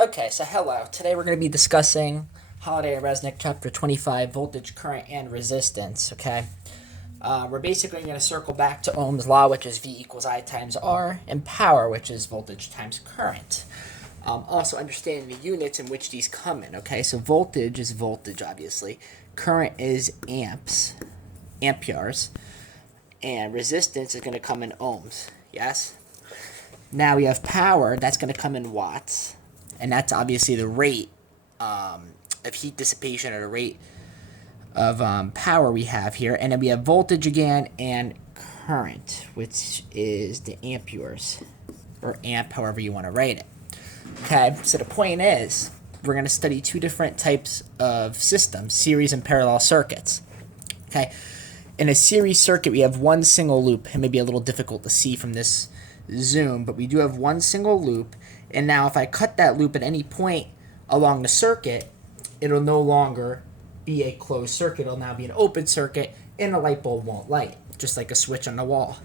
Okay, so hello. Today we're going to be discussing Holiday and Resnick Chapter 25, Voltage, Current, and Resistance, okay? We're basically going to circle back to Ohm's Law, which is V equals I times R, and power, which is voltage times current. Also understanding the units in which these come in, okay? So voltage is voltage, obviously. Current is amperes. And resistance is going to come in ohms, yes? Now we have power, that's going to come in watts. And that's obviously the rate of heat dissipation or the rate of power we have here. And then we have voltage again and current, which is the amperes, or amp, however you want to write it. Okay, so the point is, we're going to study two different types of systems, series and parallel circuits. Okay, in a series circuit, we have one single loop. It may be a little difficult to see from this zoom, but we do have one single loop. And now if I cut that loop at any point along the circuit, it'll no longer be a closed circuit. It'll now be an open circuit, and the light bulb won't light, just like a switch on the wall.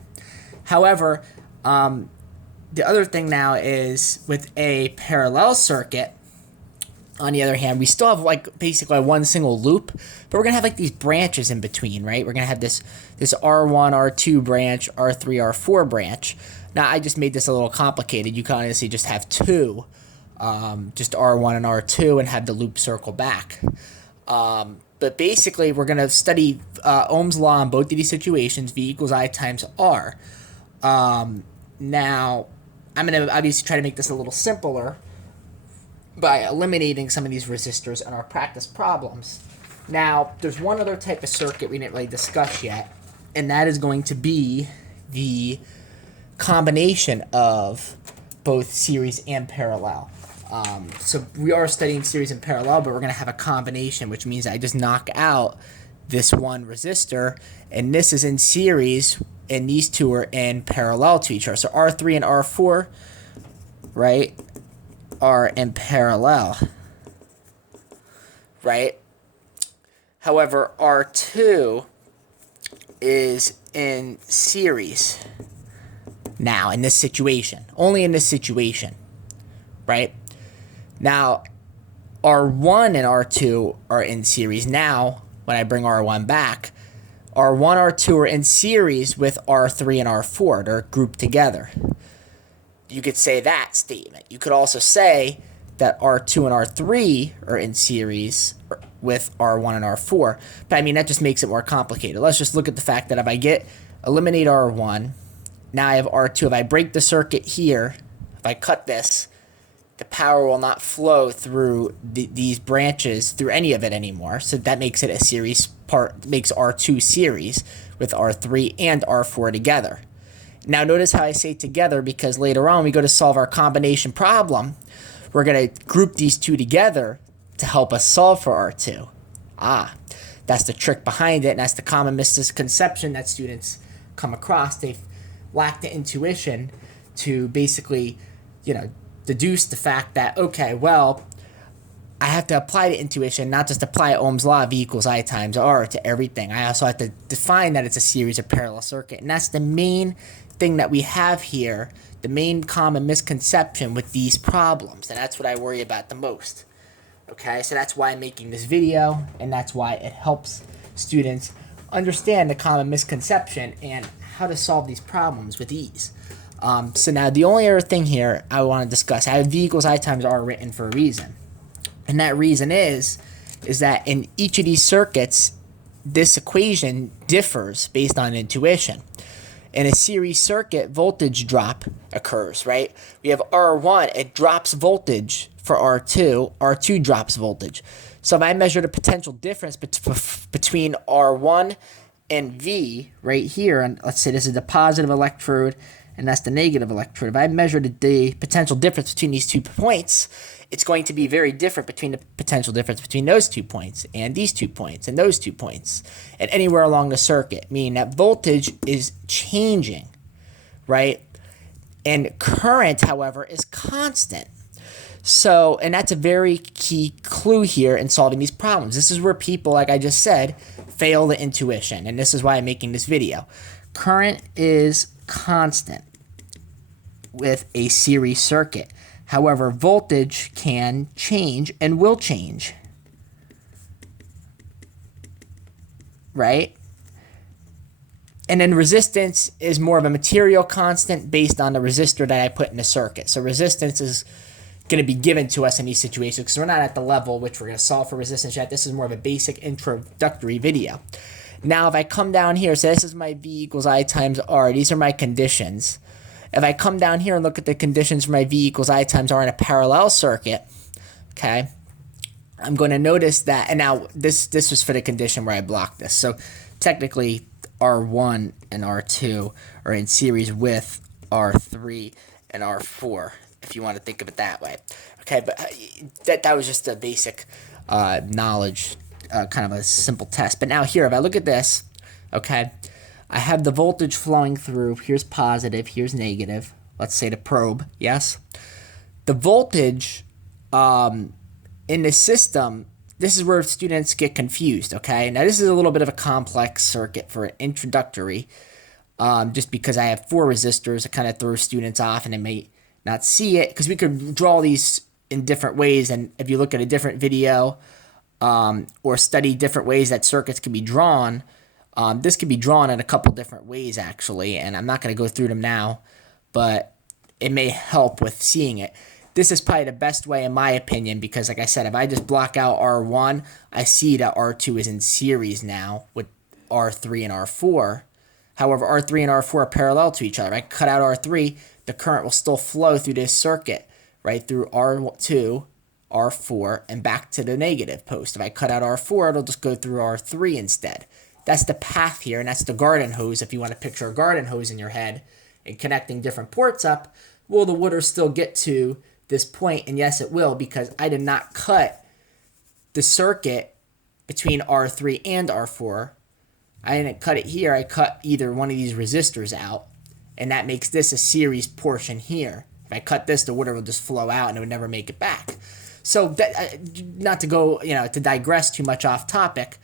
However, the other thing now is with a parallel circuit, on the other hand, we still have like basically one single loop, but we're going to have like these branches in between, right? We're going to have this R1, R2 branch, R3, R4 branch. Now, I just made this a little complicated. You can honestly just have two, just R1 and R2, and have the loop circle back. But basically, we're going to study Ohm's law in both of these situations, V equals I times R. Now, I'm going to obviously try to make this a little simpler by eliminating some of these resistors in our practice problems. Now, there's one other type of circuit we didn't really discuss yet, and that is going to be the combination of both series and parallel. So we are studying series and parallel, but we're going to have a combination, which means I just knock out this one resistor, and this is in series, and these two are in parallel to each other. So R3 and R4, right, are in parallel, right? However, R2 is in series now in this situation, only in this situation, right? Now, R1 and R2 are in series. Now, when I bring R1 back, R1, R2 are in series with R3 and R4. They're grouped together. You could say that statement. You could also say that R2 and R3 are in series with R1 and R4. But I mean, that just makes it more complicated. Let's just look at the fact that if I eliminate R1, now I have R2. If I break the circuit here, if I cut this, the power will not flow through these branches, through any of it anymore. So that makes it a series part, makes R2 series with R3 and R4 together. Now notice how I say together, because later on we go to solve our combination problem. We're going to group these two together to help us solve for R2. That's the trick behind it, and that's the common misconception that students come across. They've lacked the intuition to basically, deduce the fact that, okay, well, I have to apply the intuition, not just apply Ohm's law, V equals I times R to everything. I also have to define that it's a series or parallel circuit, and that's the main thing that we have here, the main common misconception with these problems, and that's what I worry about the most. Okay, so that's why I'm making this video, and that's why it helps students understand the common misconception and how to solve these problems with ease. So now the only other thing here I want to discuss, I have V equals I times R written for a reason. And that reason is that in each of these circuits, this equation differs based on intuition. In a series circuit, voltage drop occurs, right? We have R1, it drops voltage for R2. R2 drops voltage. So if I measure the potential difference between R1 and V right here, and let's say this is the positive electrode and that's the negative electrode. If I measure the potential difference between these 2 points, it's going to be very different between the potential difference between those 2 points and these 2 points and those 2 points and anywhere along the circuit, meaning that voltage is changing, right? And current, however, is constant. So, and that's a very key clue here in solving these problems. This is where people, like I just said, fail the intuition, and this is why I'm making this video. Current is constant with a series circuit. However, voltage can change and will change, right? And then resistance is more of a material constant based on the resistor that I put in the circuit. So resistance is going to be given to us in these situations because we're not at the level which we're going to solve for resistance yet. This is more of a basic introductory video. Now, if I come down here, so this is my V equals I times R. These are my conditions. If I come down here and look at the conditions for my V equals I times R in a parallel circuit, okay, I'm going to notice that, and now this was for the condition where I blocked this. So technically, R1 and R2 are in series with R3 and R4, if you want to think of it that way. Okay, but that was just a basic knowledge, kind of a simple test. But now here, if I look at this, okay, I have the voltage flowing through. Here's positive, here's negative. Let's say the probe, yes? The voltage in the system, this is where students get confused, okay? Now, this is a little bit of a complex circuit for introductory, just because I have 4 resistors. It kind of throws students off, and they may not see it, because we could draw these in different ways, and if you look at a different video or study different ways that circuits can be drawn, this can be drawn in a couple different ways, actually, and I'm not going to go through them now, but it may help with seeing it. This is probably the best way, in my opinion, because like I said, if I just block out R1, I see that R2 is in series now with R3 and R4. However, R3 and R4 are parallel to each other. If I cut out R3, the current will still flow through this circuit, right, through R2, R4, and back to the negative post. If I cut out R4, it'll just go through R3 instead. That's the path here, and that's the garden hose. If you want to picture a garden hose in your head and connecting different ports up, will the water still get to this point? And yes, it will, because I did not cut the circuit between R3 and R4. I didn't cut it here. I cut either one of these resistors out, and that makes this a series portion here. If I cut this, the water will just flow out and it would never make it back. So that, not to go, to digress too much off topic,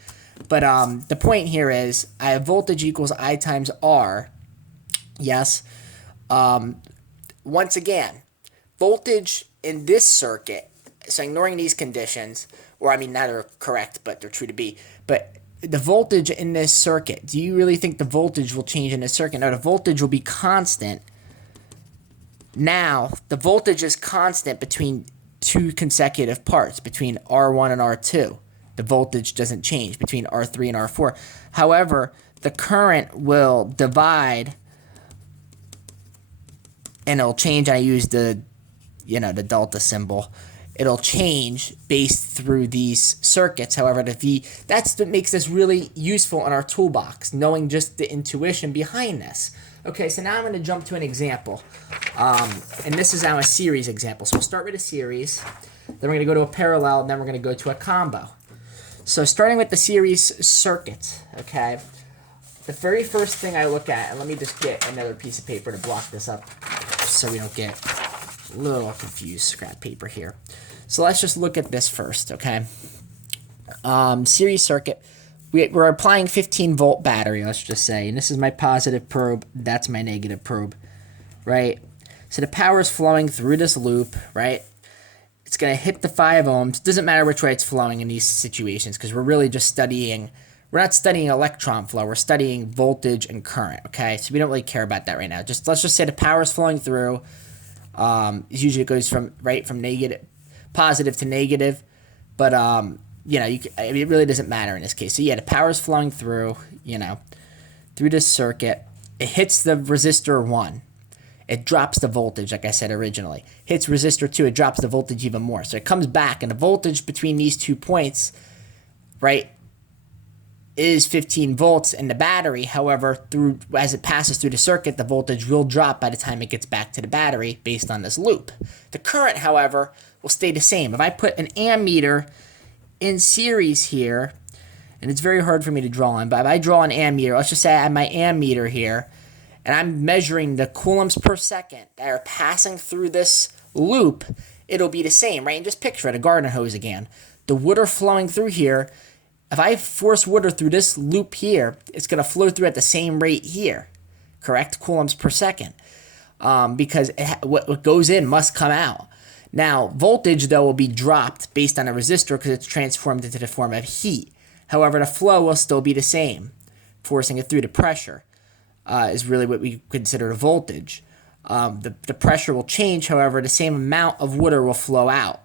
but the point here is I have voltage equals I times R. Yes. Once again, voltage in this circuit, so ignoring these conditions, or I mean, not are correct, but they're true to be, but the voltage in this circuit, do you really think the voltage will change in this circuit? No, the voltage will be constant. Now, the voltage is constant between 2 consecutive parts, between R1 and R2. The voltage doesn't change between R3 and R4. However, the current will divide, and it'll change. I use the delta symbol. It'll change based through these circuits. However, that's what makes this really useful in our toolbox, knowing just the intuition behind this. Okay, so now I'm going to jump to an example. And this is now a series example. So we'll start with a series, then we're going to go to a parallel, and then we're going to go to a combo. So starting with the series circuit, okay, the very first thing I look at, and let me just get another piece of paper to block this up so we don't get a little confused, scrap paper here. So let's just look at this first, okay? Series circuit, we're applying 15-volt battery, let's just say, and this is my positive probe, that's my negative probe, right? So the power is flowing through this loop, right? It's going to hit the 5 ohms. Doesn't matter which way it's flowing in these situations, because we're really just we're not studying electron flow, we're studying voltage and current, okay? So we don't really care about that right now. Let's just say the power is flowing through. Usually it goes from positive to negative, but it really doesn't matter in this case. So yeah, the power is flowing through, through this circuit. It hits the resistor 1. It drops the voltage, like I said originally. Hits resistor 2, it drops the voltage even more. So it comes back, and the voltage between these 2 points, right, is 15 volts in the battery. However, as it passes through the circuit, the voltage will drop by the time it gets back to the battery based on this loop. The current, however, will stay the same. If I put an ammeter in series here, and it's very hard for me to draw on, but if I draw an ammeter, let's just say I have my ammeter here, and I'm measuring the coulombs per second that are passing through this loop, it'll be the same, right? And just picture it, a garden hose again. The water flowing through here, if I force water through this loop here, it's going to flow through at the same rate here, correct? Coulombs per second, because what goes in must come out. Now, voltage, though, will be dropped based on a resistor because it's transformed into the form of heat. However, the flow will still be the same, forcing it through. The pressure is really what we consider the voltage. The pressure will change, however, the same amount of water will flow out.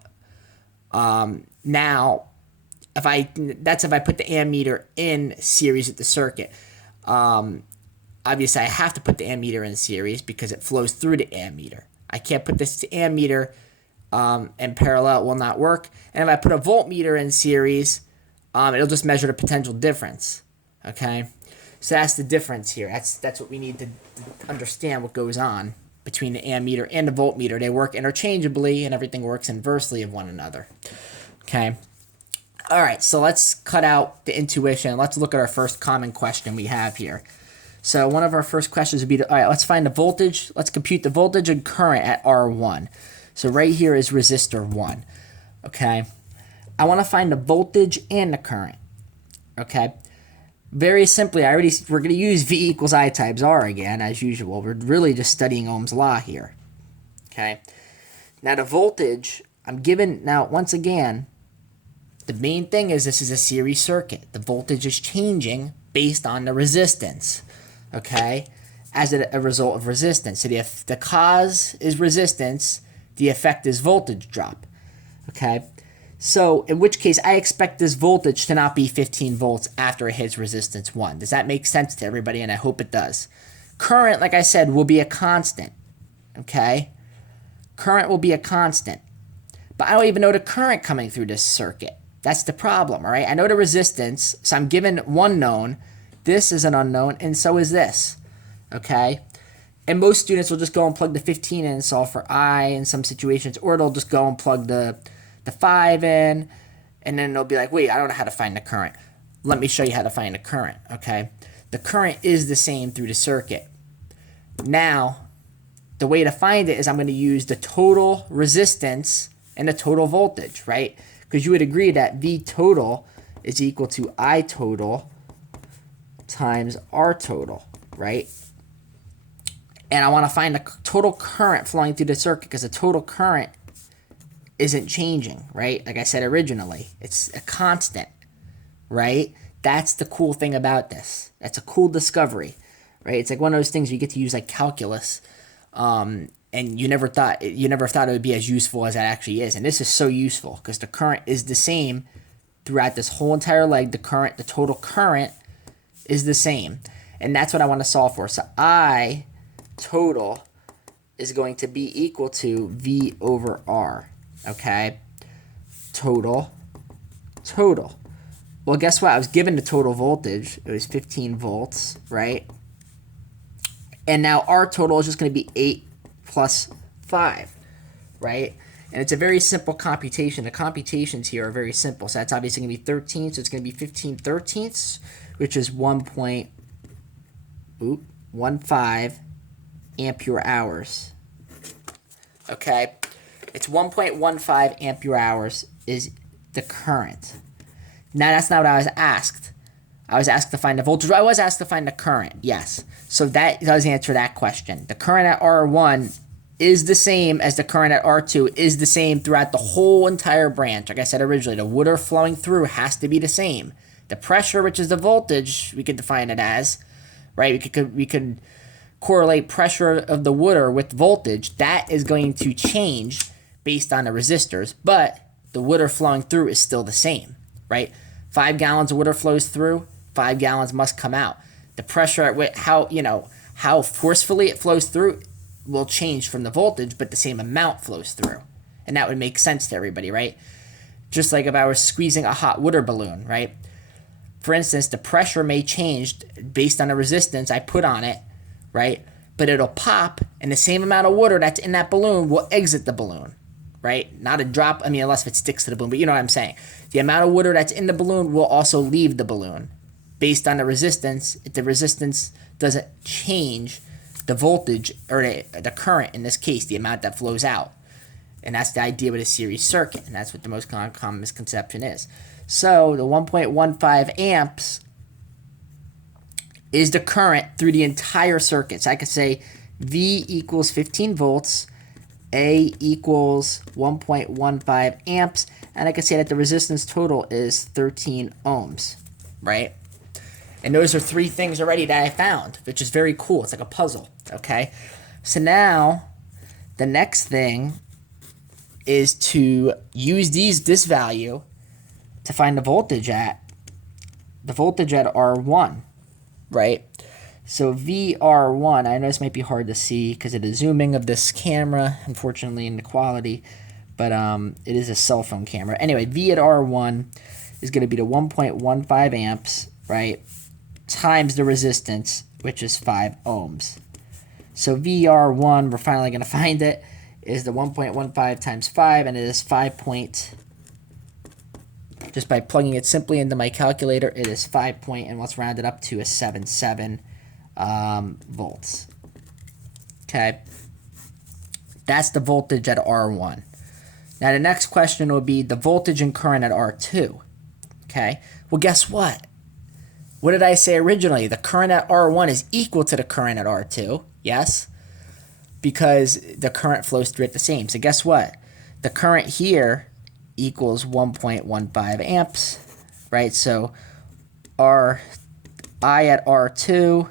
Now, if I put the ammeter in series with the circuit. Obviously, I have to put the ammeter in series because it flows through the ammeter. I can't put this ammeter in parallel, it will not work. And if I put a voltmeter in series, it'll just measure the potential difference. Okay, so that's the difference here. That's what we need to understand what goes on between the ammeter and the voltmeter. They work interchangeably, and everything works inversely of one another. Okay. All right, so let's cut out the intuition. Let's look at our first common question we have here. So one of our first questions would be, all right, let's find the voltage. Let's compute the voltage and current at R1. So right here is resistor 1, okay? I want to find the voltage and the current, okay? Very simply, we're going to use V equals I times R again, as usual. We're really just studying Ohm's law here, okay? Now the voltage, once again, the main thing is this is a series circuit. The voltage is changing based on the resistance, okay, as a result of resistance. So the cause is resistance, the effect is voltage drop, okay? So in which case, I expect this voltage to not be 15 volts after it hits resistance 1. Does that make sense to everybody? And I hope it does. Current, like I said, will be a constant, okay? Current will be a constant. But I don't even know the current coming through this circuit. That's the problem, all right? I know the resistance, so I'm given one known. This is an unknown, and so is this, okay? And most students will just go and plug the 15 in and solve for I in some situations, or they'll just go and plug the 5 in, and then they'll be like, wait, I don't know how to find the current. Let me show you how to find the current, okay? The current is the same through the circuit. Now, the way to find it is I'm going to use the total resistance and the total voltage, right? Because you would agree that V total is equal to I total times R total, right? And I want to find the total current flowing through the circuit because the total current isn't changing, right? Like I said originally, it's a constant, right? That's the cool thing about this. That's a cool discovery, right? It's like one of those things you get to use like calculus, and you never thought it would be as useful as it actually is. And this is so useful because the current is the same throughout this whole entire leg. The total current is the same. And that's what I want to solve for. So I total is going to be equal to V over R, okay? Total. Well, guess what? I was given the total voltage. It was 15 volts, right? And now R total is just going to be 8 plus 5, right? And it's a very simple computation. The computations here are very simple. So that's obviously going to be 13. So it's going to be 15 thirteenths, which is 1.15 ampere hours. Okay? It's 1.15 ampere hours is the current. Now, that's not what I was asked. I was asked to find the voltage. I was asked to find the current, yes. So that does answer that question. The current at R1 is the same as the current at R2 is the same throughout the whole entire branch. Like I said originally, the water flowing through has to be the same. The pressure, which is the voltage, we could define it as, right? We could correlate pressure of the water with voltage. That is going to change based on the resistors, but the water flowing through is still the same, right? 5 gallons of water flows through, 5 gallons must come out. The pressure at how forcefully it flows through will change from the voltage, but the same amount flows through. And that would make sense to everybody, right? Just like if I was squeezing a hot water balloon, right? For instance, the pressure may change based on the resistance I put on it, right? But it'll pop, and the same amount of water that's in that balloon will exit the balloon, right? Not a drop, unless it sticks to the balloon, but you know what I'm saying. The amount of water that's in the balloon will also leave the balloon. Based on the resistance, if the resistance doesn't change, the voltage, or the current in this case, the amount that flows out. And that's the idea with a series circuit, and that's what the most common misconception is. So the 1.15 amps is the current through the entire circuit. So I could say V equals 15 volts A equals 1.15 amps, and I can say that the resistance total is 13 ohms, right? And those are three things already that I found, which is very cool. It's like a puzzle, okay? So now, the next thing is to use this value to find the voltage at R1, right? So VR1, I know this might be hard to see because of the zooming of this camera, unfortunately, in the quality, but it is a cell phone camera. Anyway, V at R1 is going to be the 1.15 amps, right, times the resistance, which is 5 ohms. So VR1, we're finally going to find it, is the 1.15 times 5, and it is 5 point, just by plugging it simply into my calculator, it is 5 point, and let's round it up to a 77 volts. Okay, that's the voltage at R1. Now the next question will be the voltage and current at R2. Okay, well guess what? What did I say originally? The current at R1 is equal to the current at R2. Yes, because the current flows through it the same. So guess what? The current here equals 1.15 amps, right? So I at R2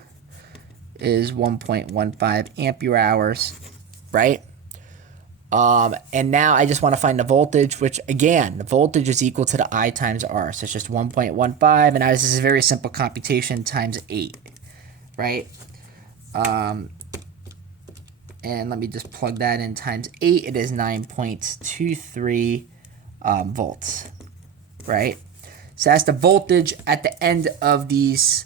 is 1.15 ampere hours, right? And now I just want to find the voltage, which again, the voltage is equal to the I times R. So it's just 1.15, and now this is a very simple computation times 8, right? And let me just plug that in times 8. It is 9.23 volts, right? So that's the voltage at the end of these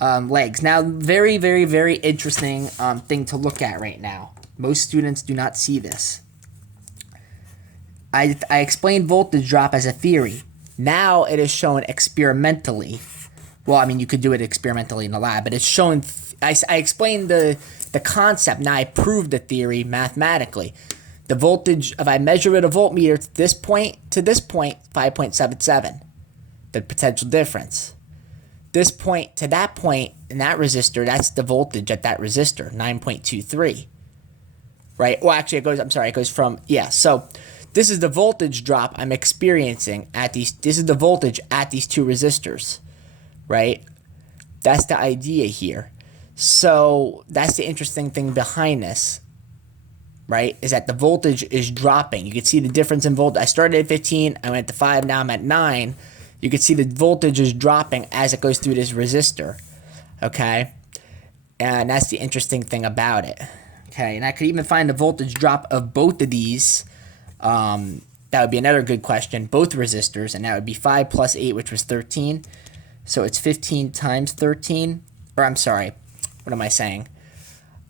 legs. Now, very, very, very interesting thing to look at right now. Most students do not see this. I explained voltage drop as a theory. Now it is shown experimentally. Well, I mean, you could do it experimentally in the lab, but it's shown. I explained the concept. Now I proved the theory mathematically. The voltage, if I measure with a voltmeter to this point, 5.77. The potential difference. This point to that point in that resistor, that's the voltage at that resistor, 9.23. Right? Well, actually, it goes from, yeah. So this is the voltage drop I'm experiencing this is the voltage at these two resistors, right? That's the idea here. So that's the interesting thing behind this, right? Is that the voltage is dropping. You can see the difference in voltage. I started at 15, I went to 5, now I'm at 9. You can see the voltage is dropping as it goes through this resistor, okay? And that's the interesting thing about it, okay? And I could even find the voltage drop of both of these. That would be another good question, both resistors, and that would be 5 plus 8, which was 13. So it's 15 times 13, or I'm sorry, what am I saying?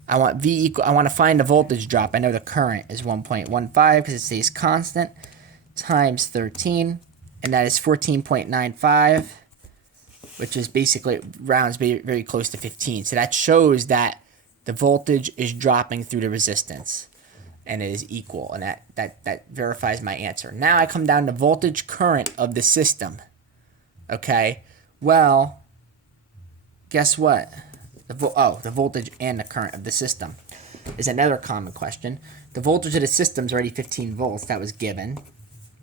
I want to find the voltage drop. I know the current is 1.15 because it stays constant, times 13, and that is 14.95, which is basically rounds very, very close to 15. So that shows that the voltage is dropping through the resistance, and it is equal, and that verifies my answer. Now I come down to voltage current of the system. Okay, well, guess what? The voltage and the current of the system is another common question. The voltage of the system is already 15 volts. That was given,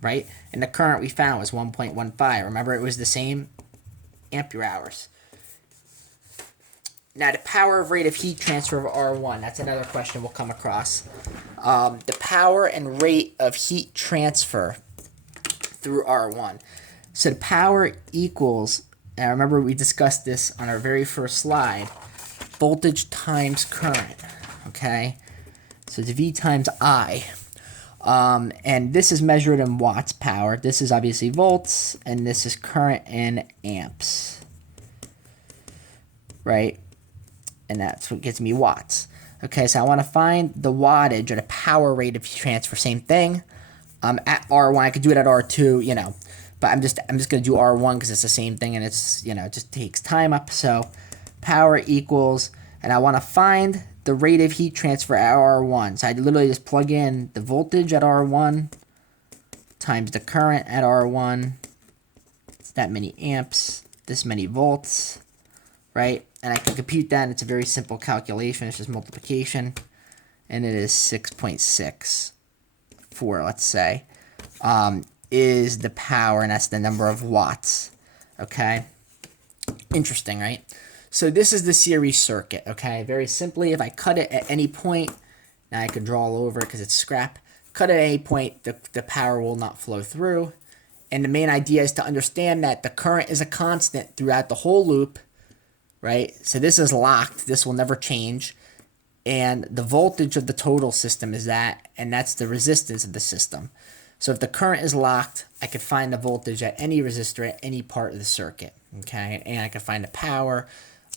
right? And the current we found was 1.15. Remember, it was the same ampere hours. Now, the power rate of heat transfer of R1, that's another question we'll come across. The power and rate of heat transfer through R1. So the power equals, and I remember we discussed this on our very first slide, voltage times current, okay? So it's V times I. And this is measured in watts power. This is obviously volts, and this is current in amps, right? And that's what gives me watts. Okay, so I want to find the wattage or the power rate of transfer. Same thing. At R1, I could do it at R2, you know, but I'm just gonna do R1 because it's the same thing, and it's, you know, it just takes time up. So power equals, and I want to find the rate of heat transfer at R1. So I literally just plug in the voltage at R1 times the current at R1. It's that many amps, this many volts, right? And I can compute that, and it's a very simple calculation. It's just multiplication. and it is 6.64, let's say, is the power, and that's the number of watts. Okay? Interesting, right? So this is the series circuit, okay? Very simply, if I cut it at any point, now I can draw all over it because it's scrap. Cut it at any point, the power will not flow through. And the main idea is to understand that the current is a constant throughout the whole loop, right? So this is locked. This will never change. And the voltage of the total system is that, and that's the resistance of the system. So if the current is locked, I could find the voltage at any resistor at any part of the circuit, okay? And I can find the power,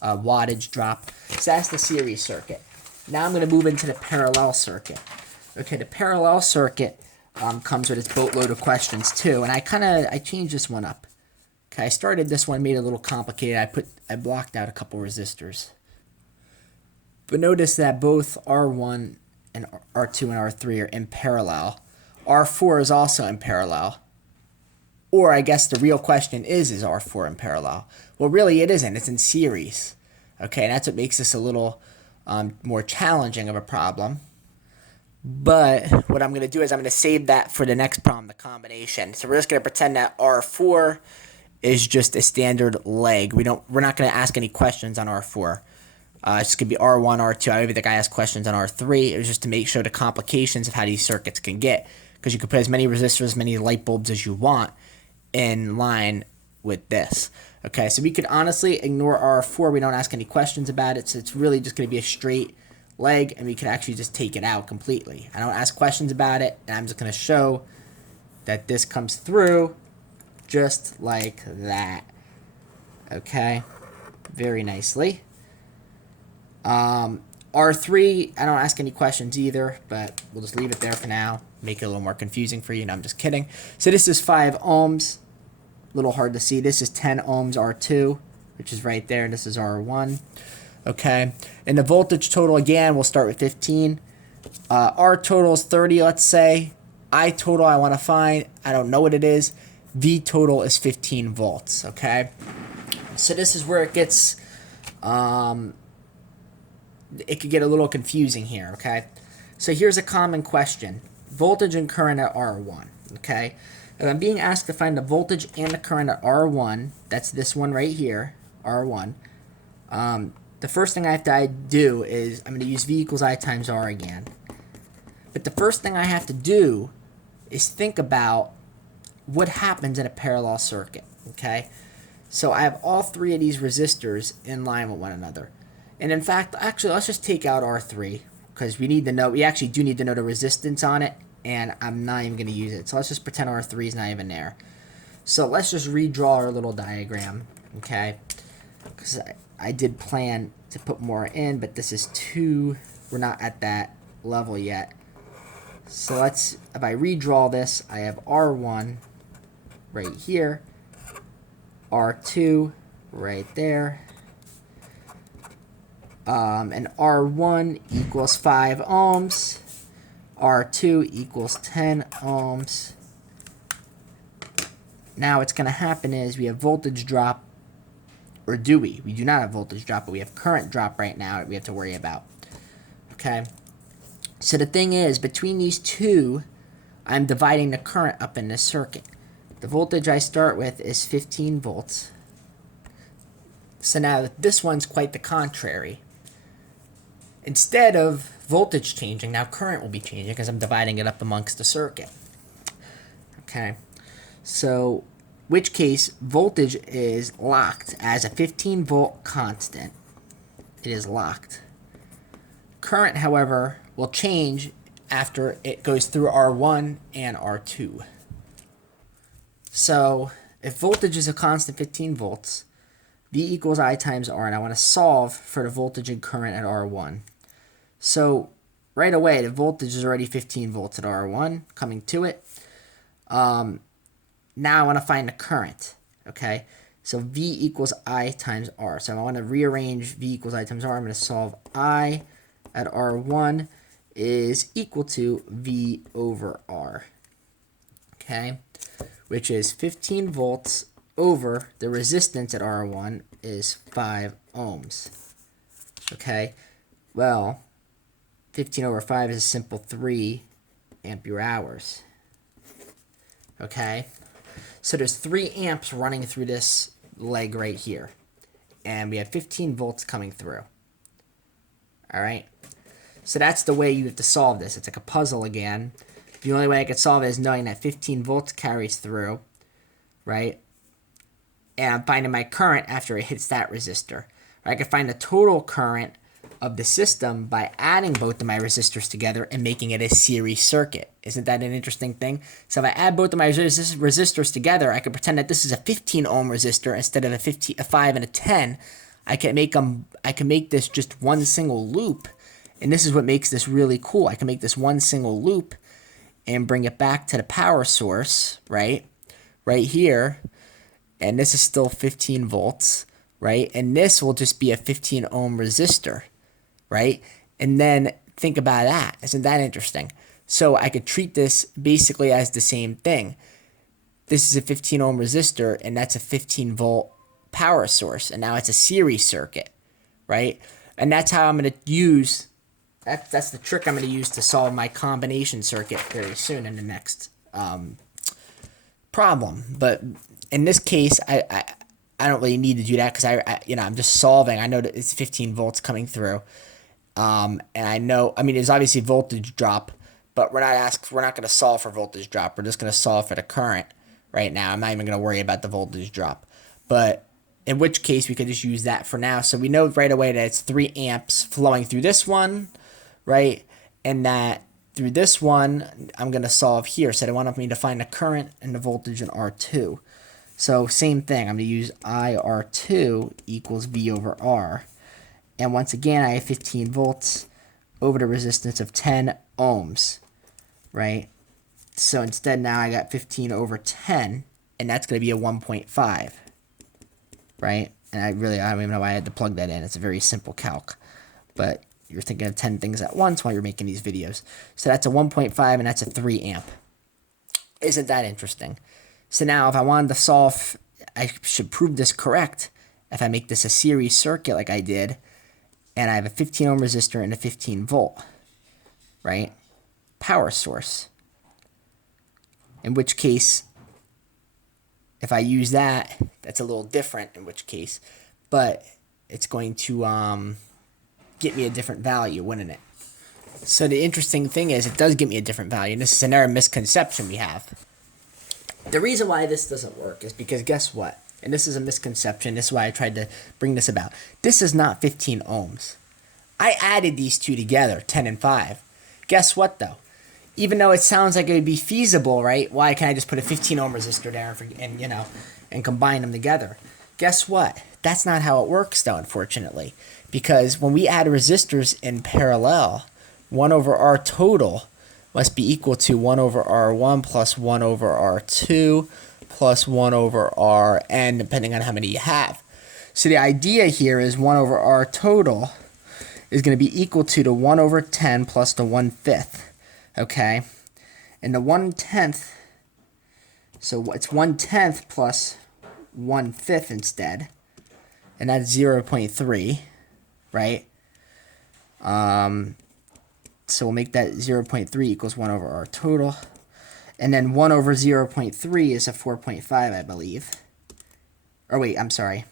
wattage drop. So that's the series circuit. Now I'm going to move into the parallel circuit. Okay, the parallel circuit comes with its boatload of questions too, and I changed this one up. Okay, I started this one, made it a little complicated. I blocked out a couple resistors. But notice that both R1 and R2 and R3 are in parallel. R4 is also in parallel. Or I guess the real question is R4 in parallel? Well, really it isn't. It's in series. Okay, and that's what makes this a little more challenging of a problem. But what I'm going to do is I'm going to save that for the next problem, the combination. So we're just going to pretend that R4 is just a standard leg. We're not going to ask any questions on R4. It's just going to be R1, R2. I don't even think I asked questions on R3. It was just to make sure the complications of how these circuits can get. Because you can put as many resistors, as many light bulbs as you want in line with this. Okay, so we could honestly ignore R4. We don't ask any questions about it. So it's really just going to be a straight leg, and we could actually just take it out completely. I don't ask questions about it, and I'm just going to show that this comes through just like that. Okay, very nicely. R3, I don't ask any questions either, but we'll just leave it there for now. Make it a little more confusing for you. No, I'm just kidding. So this is 5 ohms. A little hard to see. This is 10 ohms R2, which is right there, and this is R1. Okay, and the voltage total, again, we'll start with 15. R total is 30, let's say. I total I want to find, I don't know what it is. V total is 15 volts, okay? So this is where it gets, it could get a little confusing here, okay? So here's a common question. Voltage and current at R1, okay? If I'm being asked to find the voltage and the current at R1, that's this one right here, R1, the first thing I have to do is I'm going to use V equals I times R again. But the first thing I have to do is think about what happens in a parallel circuit, okay? So I have all 3 of these resistors in line with one another. And in fact, actually, let's just take out R3 because we actually do need to know the resistance on it, and I'm not even going to use it. So let's just pretend R3 is not even there. So let's just redraw our little diagram, okay? Because I did plan to put more in, but this is we're not at that level yet. So if I redraw this, I have R1 right here, R2 right there, and R1 equals 5 ohms, R2 equals 10 ohms. Now what's going to happen is we have voltage drop, or do we? We do not have voltage drop, but we have current drop right now that we have to worry about. Okay? So the thing is, between these two, I'm dividing the current up in this circuit. The voltage I start with is 15 volts. So now this one's quite the contrary. Instead of voltage changing, now current will be changing because I'm dividing it up amongst the circuit. Okay? So, which case, voltage is locked as a 15 volt constant. It is locked. Current, however, will change after it goes through R1 and R2. So, if voltage is a constant 15 volts, V equals I times R, and I want to solve for the voltage and current at R1. So, right away, the voltage is already 15 volts at R1, coming to it. Now I want to find the current, okay? So V equals I times R. So I want to rearrange V equals I times R. I'm going to solve I at R1 is equal to V over R, okay? Which is 15 volts over the resistance at R1 is 5 ohms, okay? Well, 15 over 5 is a simple 3 ampere hours. Okay? So there's 3 amps running through this leg right here. And we have 15 volts coming through. Alright? So that's the way you have to solve this. It's like a puzzle again. The only way I could solve it is knowing that 15 volts carries through. Right? And I'm finding my current after it hits that resistor. I can find the total current of the system by adding both of my resistors together and making it a series circuit. Isn't that an interesting thing? So if I add both of my resistors together, I can pretend that this is a 15 ohm resistor instead of a 5 and a 10. I can make this just one single loop, and this is what makes this really cool. I can make this one single loop and bring it back to the power source, right here, and this is still 15 volts, right? And this will just be a 15 ohm resistor, right? And then think about that. Isn't that interesting? So I could treat this basically as the same thing. This is a 15 ohm resistor, and that's a 15 volt power source. And now it's a series circuit, right? And that's how I'm going to use, that's the trick I'm going to use to solve my combination circuit very soon in the next problem. But in this case, I don't really need to do that because I'm just solving. I know that it's 15 volts coming through. And I know, there's obviously voltage drop, but we're not going to solve for voltage drop. We're just going to solve for the current right now. I'm not even going to worry about the voltage drop, but in which case we could just use that for now. So we know right away that it's 3 amps flowing through this one, right? And that through this one, I'm going to solve here. So they want me to find the current and the voltage in R2. So same thing, I'm going to use IR2 equals V over R. And once again, I have 15 volts over the resistance of 10 ohms, right? So instead now I got 15 over 10, and that's going to be a 1.5, right? And I don't even know why I had to plug that in. It's a very simple calc. But you're thinking of 10 things at once while you're making these videos. So that's a 1.5, and that's a 3 amp. Isn't that interesting? So now if I wanted to solve, I should prove this correct. If I make this a series circuit like I did, and I have a 15 ohm resistor and a 15 volt, right? Power source. In which case, if I use that, that's a little different in which case, but it's going to get me a different value, wouldn't it? So the interesting thing is it does get me a different value, and this is another misconception we have. The reason why this doesn't work is because guess what? And this is a misconception. This is why I tried to bring this about. This is not 15 ohms. I added these two together, 10 and 5. Guess what, though? Even though it sounds like it would be feasible, right? Why can't I just put a 15 ohm resistor there and combine them together? Guess what? That's not how it works, though, unfortunately. Because when we add resistors in parallel, 1 over R total must be equal to 1 over R1 plus 1 over R2 plus 1 over Rn, depending on how many you have. So the idea here is 1 over R total is going to be equal to the 1 over 10 plus the 1/5, okay? And the 1/10, so it's 1/10 plus 1/5 instead, and that's 0.3, right? So we'll make that 0.3 equals 1 over R total. And then 1 over 0.3 is a 4.5, I believe. Or wait, I'm sorry.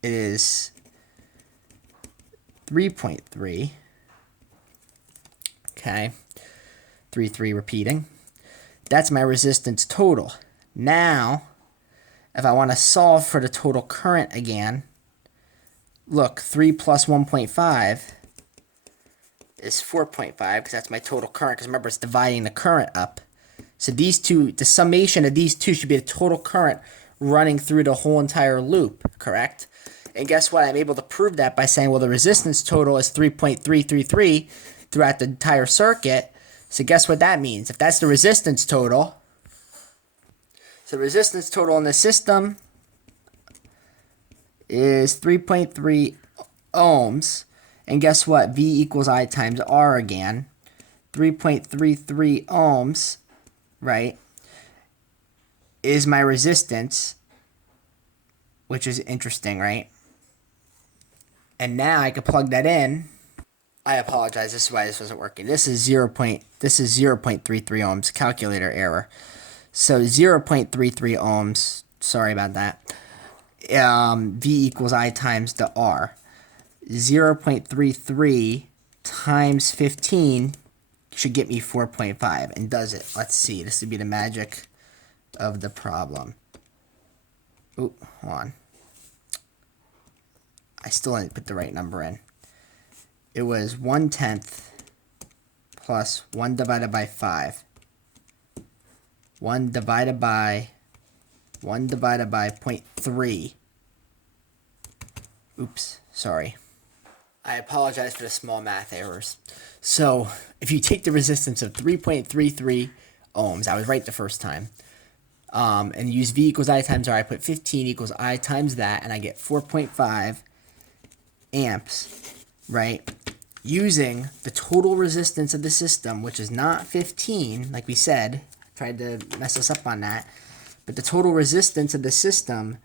It is 3.3. Okay. 3 repeating. That's my resistance total. Now, if I want to solve for the total current again, look, 3 plus 1.5 is 4.5, because that's my total current, because remember, it's dividing the current up. So these two, the summation of these two should be the total current running through the whole entire loop, correct? And guess what? I'm able to prove that by saying, well, the resistance total is 3.333 throughout the entire circuit. So guess what that means? If that's the resistance total, so the resistance total in the system is 3.3 ohms. And guess what? V equals I times R again. 3.33 ohms, right, is my resistance, which is interesting, right? And now I can plug that in, I apologize. This is why this wasn't working. This is 0.33 ohms. Calculator error. So 0.33 ohms. Sorry about that. V equals I times the R. 0.33 times 15 should get me 4.5, and does it. Let's see. This would be the magic of the problem. Oh, hold on. I still didn't put the right number in. It was 1/10 plus 1 divided by 5. 1 divided by 0.3. Oops, sorry. I apologize for the small math errors. So, if you take the resistance of 3.33 ohms, I was right the first time, and use V equals I times R, I put 15 equals I times that, and I get 4.5 amps, right? Using the total resistance of the system, which is not 15, like we said, tried to mess us up on that, but the total resistance of the system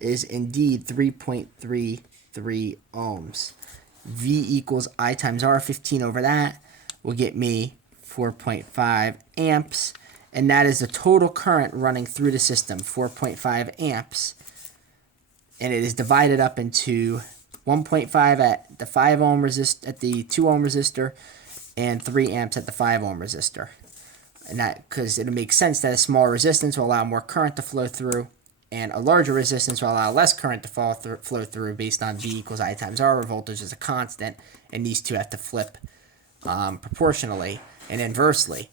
is indeed 3.33 ohms. V equals I times R, 15 over that will get me 4.5 amps, and that is the total current running through the system, 4.5 amps, and it is divided up into 1.5 at the 5 ohm at the 2 ohm resistor, and 3 amps at the 5 ohm resistor. And that because it makes sense that a smaller resistance will allow more current to flow through, and a larger resistance will allow less current to flow through based on V equals I times R, where voltage is a constant, and these two have to flip proportionally and inversely.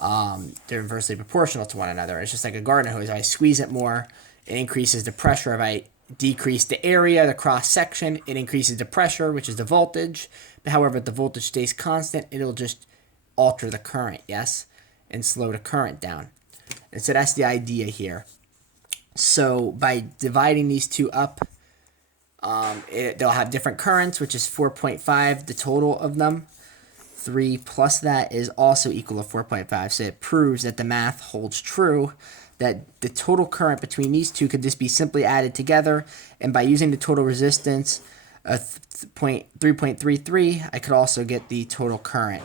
They're inversely proportional to one another. It's just like a garden hose. If I squeeze it more, it increases the pressure. If I decrease the area, the cross section, it increases the pressure, which is the voltage. But however, if the voltage stays constant, it'll just alter the current, yes, and slow the current down. And so that's the idea here. So by dividing these two up, they'll have different currents, which is 4.5, the total of them. 3 plus that is also equal to 4.5. So it proves that the math holds true, that the total current between these two could just be simply added together. And by using the total resistance of 3.33, I could also get the total current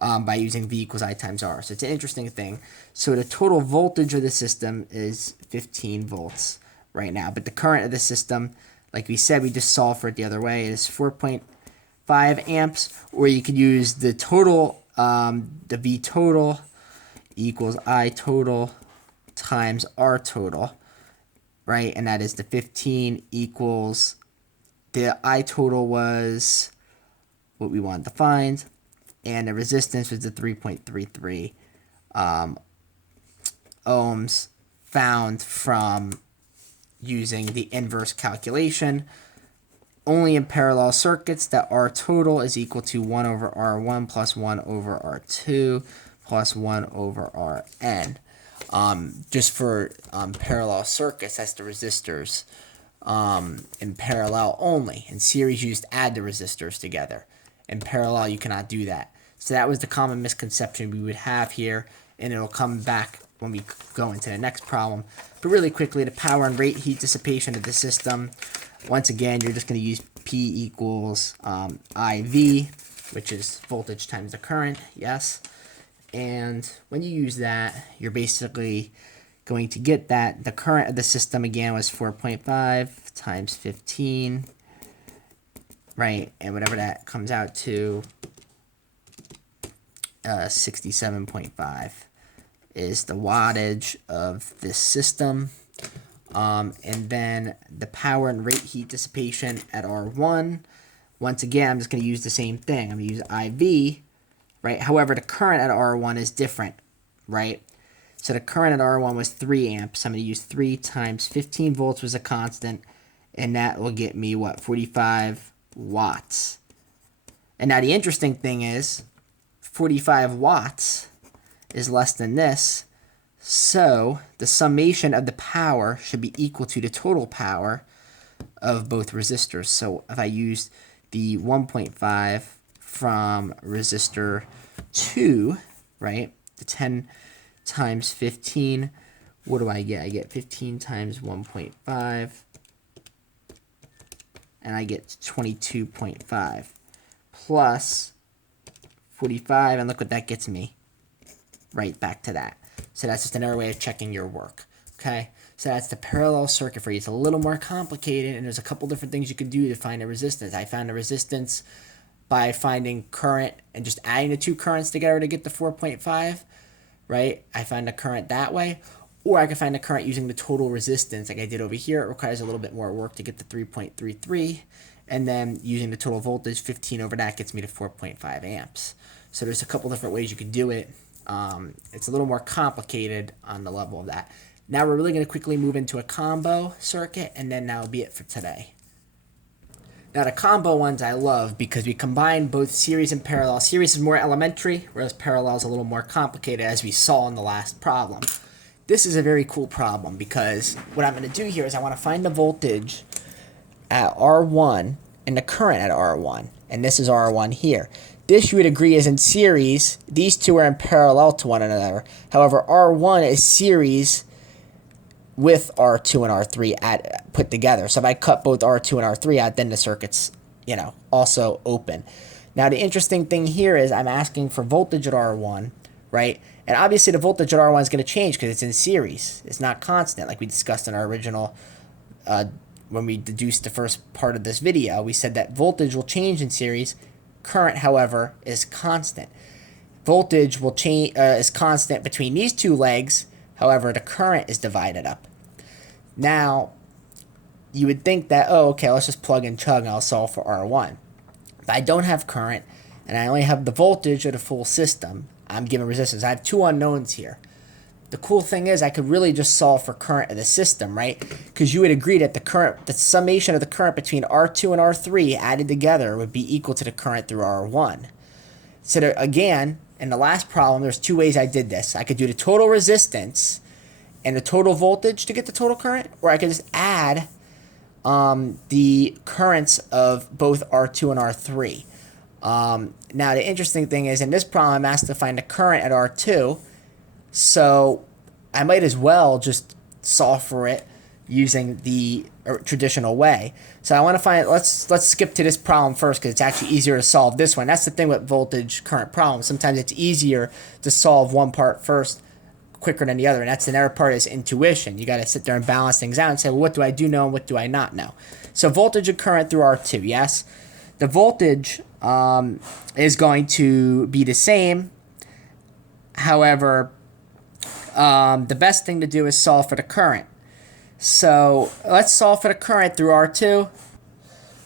by using V equals I times R. So it's an interesting thing. So the total voltage of the system is 15 volts right now. But the current of the system, like we said, we just solved for it the other way, is 4.5 amps. Or you could use the total, the V total equals I total times R total, right? And that is the 15 equals, the I total was what we wanted to find, and the resistance was the 3.33 ohms found from using the inverse calculation. Only in parallel circuits that R total is equal to 1 over R1 plus 1 over R2 plus 1 over Rn. Just for parallel circuits, that's the resistors in parallel only. In series, you just add the resistors together. In parallel, you cannot do that. So that was the common misconception we would have here, and it'll come back when we go into the next problem. But really quickly, the power and rate heat dissipation of the system. Once again, you're just going to use P equals IV, which is voltage times the current, yes. And when you use that, you're basically going to get that the current of the system again was 4.5 times 15, right? And whatever that comes out to, 67.5 is the wattage of this system. And then the power and rate heat dissipation at R1. Once again, I'm just going to use the same thing. I'm going to use IV, right? However, the current at R1 is different, right? So the current at R1 was 3 amps. I'm going to use 3 times 15 volts was a constant, and that will get me, what, 45 watts. And now the interesting thing is 45 watts is less than this, so the summation of the power should be equal to the total power of both resistors. So if I use the 1.5 from resistor 2, right, the 10 times 15, what do I get? I get 15 times 1.5, and I get 22.5, plus 45, and look what that gets me. Right back to that. So that's just another way of checking your work. Okay, so that's the parallel circuit for you. It's a little more complicated, and there's a couple different things you can do to find a resistance. I found a resistance by finding current and just adding the two currents together to get the 4.5, right? I found the current that way. Or I can find the current using the total resistance like I did over here. It requires a little bit more work to get the 3.33. And then using the total voltage, 15 over that gets me to 4.5 amps. So there's a couple different ways you can do it. It's a little more complicated on the level of that. Now we're really going to quickly move into a combo circuit, and then that'll be it for today. Now the combo ones I love because we combine both series and parallel. Series is more elementary, whereas parallel is a little more complicated, as we saw in the last problem. This is a very cool problem because what I'm going to do here is I want to find the voltage at R1 and the current at R1. And this is R1 here. This you would agree is in series. These two are in parallel to one another. However, R1 is series with R2 and R3 put together. So if I cut both R2 and R3 out, then the circuit's, also open. Now the interesting thing here is I'm asking for voltage at R1, right? And obviously the voltage at R1 is going to change because it's in series. It's not constant like we discussed in our original, when we deduced the first part of this video. We said that voltage will change in series. Current, however, is constant. Voltage will change is constant between these two legs. However, the current is divided up. Now, you would think that, okay, let's just plug and chug and I'll solve for R1. But I don't have current, and I only have the voltage of the full system. I'm given resistance. I have two unknowns here. The cool thing is I could really just solve for current of the system, right? Because you would agree that the summation of the current between R2 and R3 added together would be equal to the current through R1. So again, in the last problem, there's two ways I did this. I could do the total resistance and the total voltage to get the total current, or I could just add the currents of both R2 and R3. Now, the interesting thing is in this problem, I'm asked to find the current at R2, so I might as well just solve for it using the traditional way. So I want to find, let's skip to this problem first because it's actually easier to solve this one. That's the thing with voltage current problems. Sometimes it's easier to solve one part first quicker than the other, and that's another part is intuition. You got to sit there and balance things out and say, well, what do I do know and what do I not know? So voltage and current through R2, yes? The voltage is going to be the same. However, the best thing to do is solve for the current. So let's solve for the current through R2. All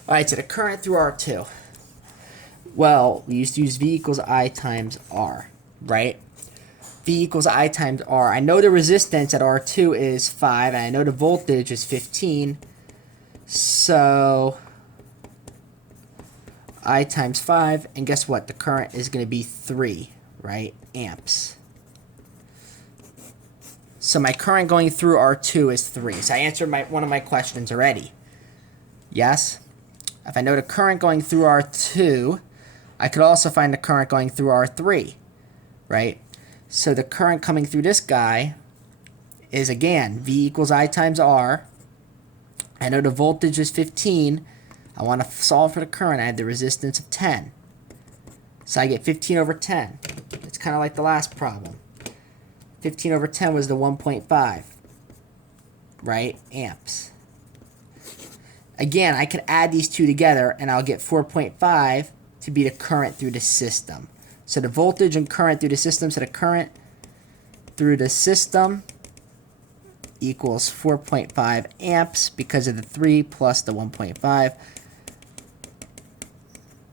right, so the current through R2. Well, we used to use V equals I times R, right? V equals I times R. I know the resistance at R2 is 5, and I know the voltage is 15. So I times 5, and guess what? The current is going to be 3, right? Amps. So my current going through R2 is 3. So I answered one of my questions already. Yes? If I know the current going through R2, I could also find the current going through R3, right? So the current coming through this guy is, again, V equals I times R. I know the voltage is 15. I want to solve for the current. I have the resistance of 10. So I get 15 over 10. It's kind of like the last problem. 15 over 10 was the 1.5, right? Amps. Again, I could add these two together, and I'll get 4.5 to be the current through the system. So the voltage and current through the system, so the current through the system equals 4.5 amps because of the 3 plus the 1.5.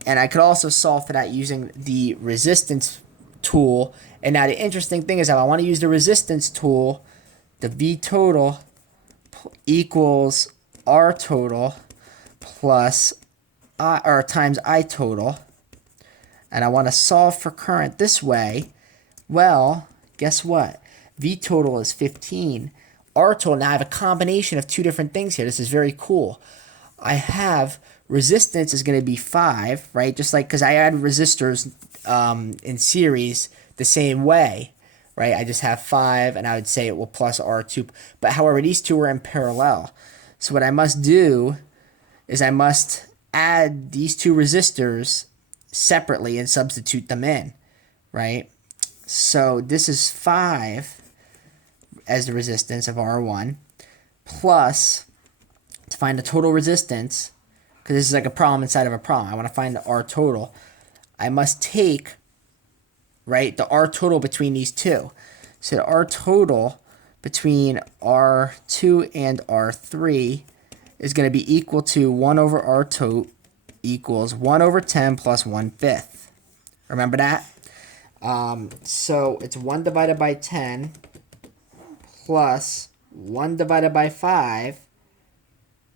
And I could also solve for that using the resistance tool. And now the interesting thing is if I want to use the resistance tool, the V total equals R total plus or times I total. And I want to solve for current this way. Well, guess what? V total is 15. R total, now I have a combination of two different things here. This is very cool. I have resistance is going to be 5, right? Just like, because I add resistors in series the same way, right? I just have 5, and I would say it will plus R2. But however, these two are in parallel. So what I must do is I must add these two resistors separately and substitute them in, right? So this is 5 as the resistance of R1 plus, to find the total resistance, because this is like a problem inside of a problem. I want to find the R total. I must take, right, the R total between these two. So the R total between R2 and R3 is going to be equal to 1 over R total equals 1 over 10 plus 1/5. Remember that? So it's 1 divided by 10 plus 1 divided by 5,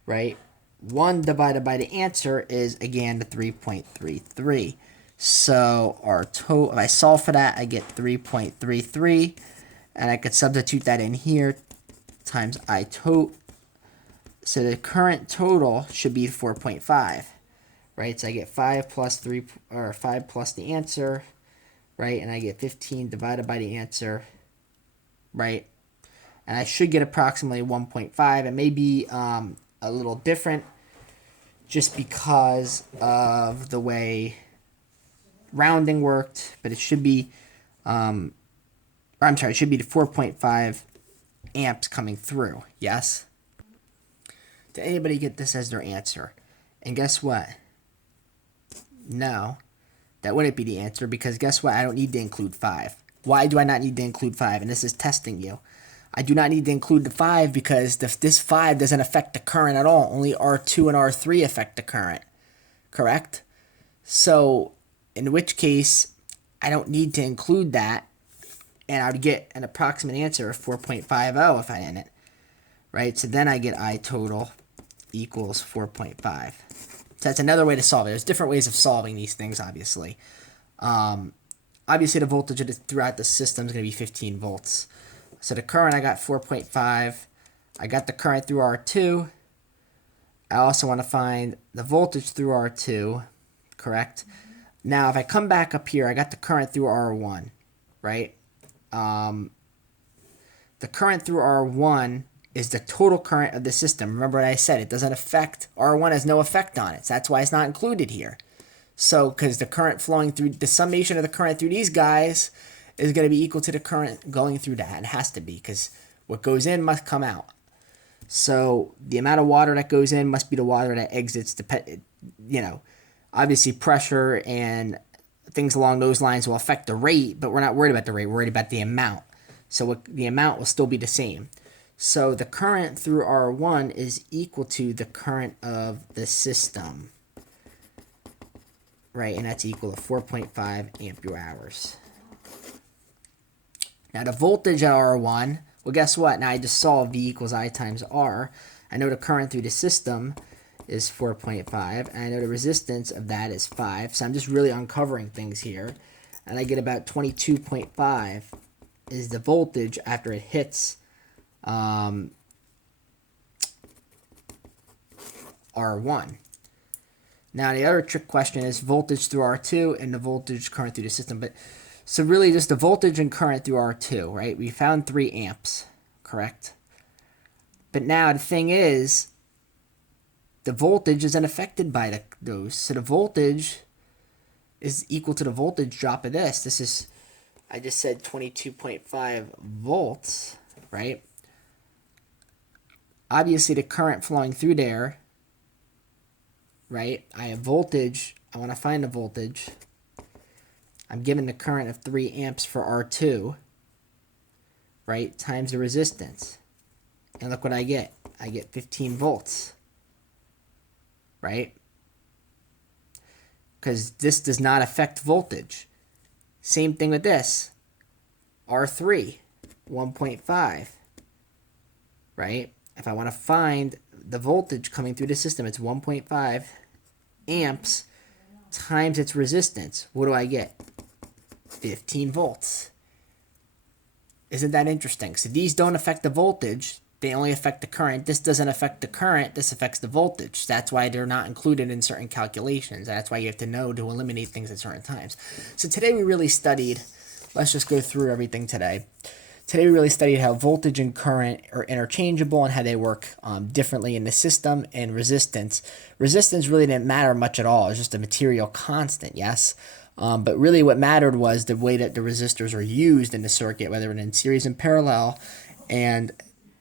right? 1 divided by the answer is, again, the 3.33. So our total, if I solve for that, I get 3.33. And I could substitute that in here times I total. So the current total should be 4.5, right? So I get 5 plus 3, or 5 plus the answer, right? And I get 15 divided by the answer, right? And I should get approximately 1.5. It may be a little different just because of the way rounding worked, but it should be, it should be the 4.5 amps coming through, yes? Did anybody get this as their answer? And guess what? No, that wouldn't be the answer, because guess what? I don't need to include 5. Why do I not need to include 5? And this is testing you. I do not need to include the 5 because this 5 doesn't affect the current at all. Only R2 and R3 affect the current, correct? So, in which case, I don't need to include that, and I would get an approximate answer of 4.50 if I didn't, right? So then I get I total equals 4.5. So that's another way to solve it. There's different ways of solving these things, obviously. Obviously, the voltage throughout the system is going to be 15 volts. So the current, I got 4.5. I got the current through R2. I also want to find the voltage through R2, correct? Now, if I come back up here, I got the current through R1, right? The current through R1 is the total current of the system. Remember what I said, it doesn't affect, R1 has no effect on it. So that's why it's not included here. So, because the current flowing through, the summation of the current through these guys is going to be equal to the current going through that. It has to be, because what goes in must come out. So the amount of water that goes in must be the water that exits. Obviously pressure and things along those lines will affect the rate, but we're not worried about the rate. We're worried about the amount. So the amount will still be the same. So the current through R1 is equal to the current of the system, right? And that's equal to 4.5 ampere hours. Now the voltage at R1, well, guess what? Now I just solved V equals I times R. I know the current through the system is 4.5, and I know the resistance of that is 5. So I'm just really uncovering things here. And I get about 22.5 is the voltage after it hits R1. Now the other trick question is voltage through R2 and the voltage current through the system. But so really just the voltage and current through R2, right? We found 3 amps, correct? But now the thing is, the voltage isn't affected by those. So the voltage is equal to the voltage drop of this. This is, I just said 22.5 volts, right? Obviously the current flowing through there, right? I have voltage. I want to find the voltage. I'm given the current of 3 amps for R2, right, times the resistance. And look what I get. I get 15 volts, right? Because this does not affect voltage. Same thing with this. R3, 1.5, right? If I want to find the voltage coming through the system, it's 1.5 amps times its resistance. What do I get? 15 volts. Isn't that interesting? So these don't affect the voltage. They only affect the current. This doesn't affect the current. This affects the voltage. That's why they're not included in certain calculations. That's why you have to know to eliminate things at certain times. So today we really studied. Let's just go through everything today. Today we really studied how voltage and current are interchangeable and how they work differently in the system, and resistance. Resistance really didn't matter much at all. It was just a material constant, yes? But really what mattered was the way that the resistors are used in the circuit, whether it's in series and parallel, and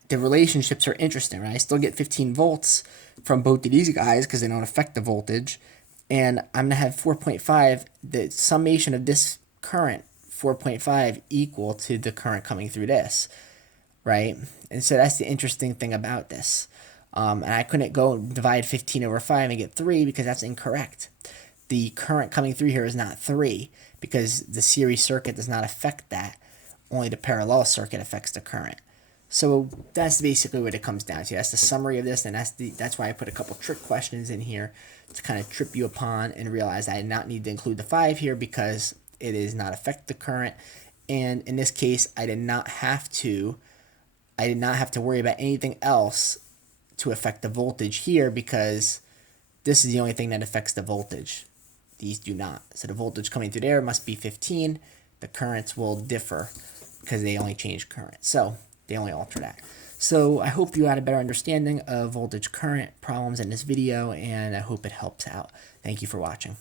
the relationships are interesting, right? I still get 15 volts from both of these guys because they don't affect the voltage, and I'm going to have 4.5, the summation of this current, 4.5, equal to the current coming through this, right? And so that's the interesting thing about this. And I couldn't go divide 15 over 5 and get 3 because that's incorrect. The current coming through here is not 3 because the series circuit does not affect that. Only the parallel circuit affects the current. So that's basically what it comes down to. That's the summary of this, and that's why I put a couple trick questions in here to kind of trip you upon and realize I did not need to include the 5 here because it does not affect the current. And in this case, I did not have to worry about anything else to affect the voltage here because this is the only thing that affects the voltage. These do not. So the voltage coming through there must be 15. The currents will differ because they only change current. So they only alter that. So I hope you had a better understanding of voltage current problems in this video, and I hope it helps out. Thank you for watching.